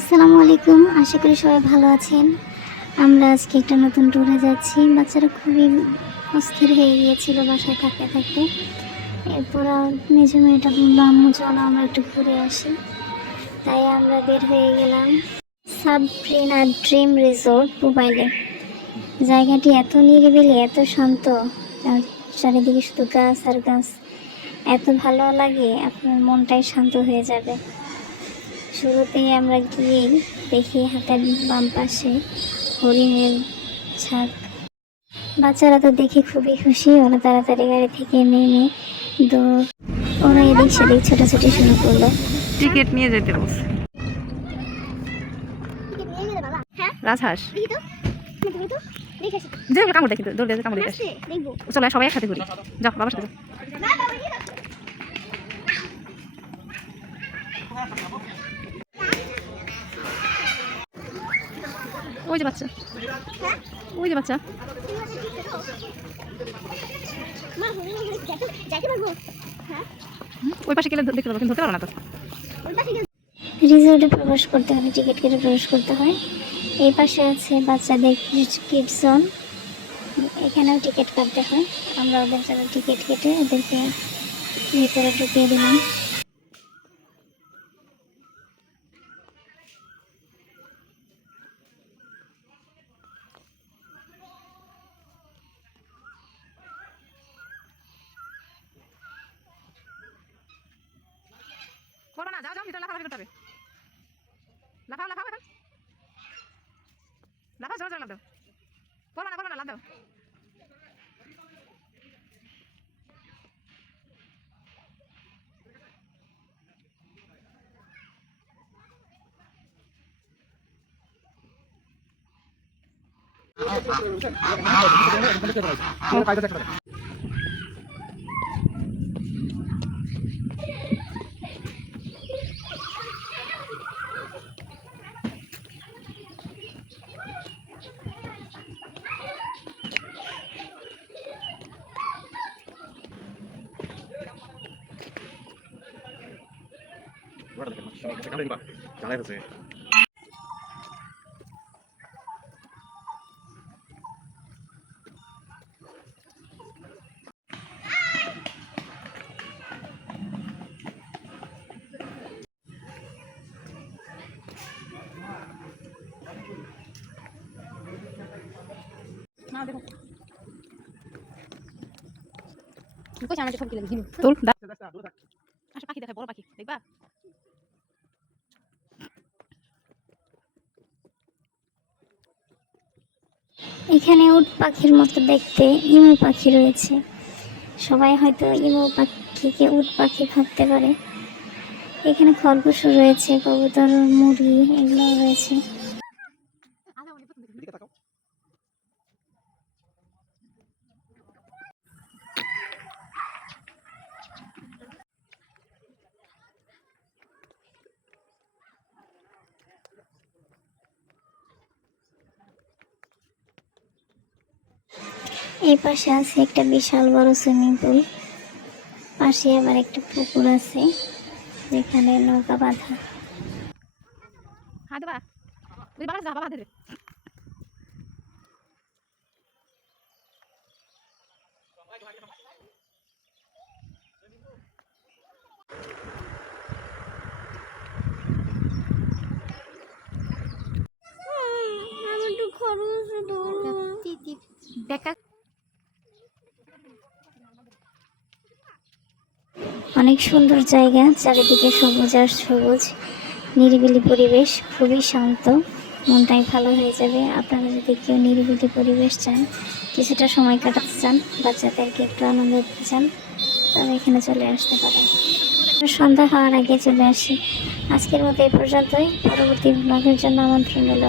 আসসালামু আলাইকুম, আশা করি সবাই ভালো আছেন। আমরা আজকে একটা নতুন ট্যুরে যাচ্ছি। বাচ্চারা খুবই অস্থির হয়ে গিয়েছিল বাসায় থাকতে থাকতে। এরপর মেজো মেয়েটা বললো, আম্মু চলো আমরা একটু ঘুরে আসি। তাই আমরা বের হয়ে গেলাম সাবরিনা ড্রিম রিসোর্ট পুবাইলে। জায়গাটি এত নিরিবিলি, এত শান্ত, আর চারিদিকে শুধু গাছ আর গাছ। এত ভালো লাগে, আপনার মনটাই শান্ত হয়ে যাবে। শুরুতেই আমরা গিয়ে দেখি হাতের বাম পাশে হরিণের ছাদ। বাচ্চারা তো দেখে খুবই খুশি, ওরা তাড়াতাড়ি গাড়ি থেকে নেমে দৌড়, ওরা এদিক সেদিক ছোটাছুটি শুরু করলো। টিকিট নিয়ে যেতে বলছে রাজহাঁস যেগুলো কামড় দেয়, কিন্তু দৌড়ে কামড় দিতে আসে। চলো সবাই একসাথে ঘুরি, যাও বাবার সাথে যাও। ওই যে বাচ্চা, ওই যে বাচ্চা। ওই পাশে গেলে দেখতে পাবো, কিন্তু ধরতে পারো না তো। রিসোর্টে প্রবেশ করতে হলে টিকিট কেটে প্রবেশ করতে হয়। এই পাশে আছে বাচ্চাদের কিডস জোন, এখানেও টিকিট কাটতে হয়। আমরা ওদের জন্য টিকিট কেটে ওদেরকে ভিতরে ঢুকিয়ে দিলাম। করো না, যাও যাও, ভিতরে লাফালাফি করতে হবে। লাফাও লাফাও এখন, লাফাও, জোরে জোরে লাফ দাও। করো না লাফ দাও। না দেখো কই আমাদের সব কি লাগে দিন তোল আসো, পাখি দেখায়, বড় পাখি দেখবা। এখানে উট পাখির মতো দেখতে ইমু পাখি রয়েছে। সবাই হয়তো ইমু পাখিকে উট পাখি ভাবতে পারে। এখানে খরগোশও রয়েছে, কবুতর, মুরগি এগুলো রয়েছে। এই পাশে আছে একটা বিশাল বড় সুইমিং পুল, পাশে আবার একটা পুকুর আছে যেখানে নৌকা বাঁধা। হাত দেবা, তুই বাবা যা, বাবা হাত দেবে। অনেক সুন্দর জায়গা, চারিদিকে সবুজ আর সবুজ, নিরিবিলি পরিবেশ, খুবই শান্ত, মনটাই ভালো হয়ে যাবে। আপনারা যদি কেউ নিরিবিলি পরিবেশ চান, কিছুটা সময় কাটাতে চান, বাচ্চাদেরকে একটু আনন্দ দিতে চান, তবে এখানে চলে আসতে পারেন। সন্ধ্যা হওয়ার আগে চলে আসি। আজকের মতো এই পর্যন্তই, পরবর্তী ব্লগের জন্য আমন্ত্রণ রইল।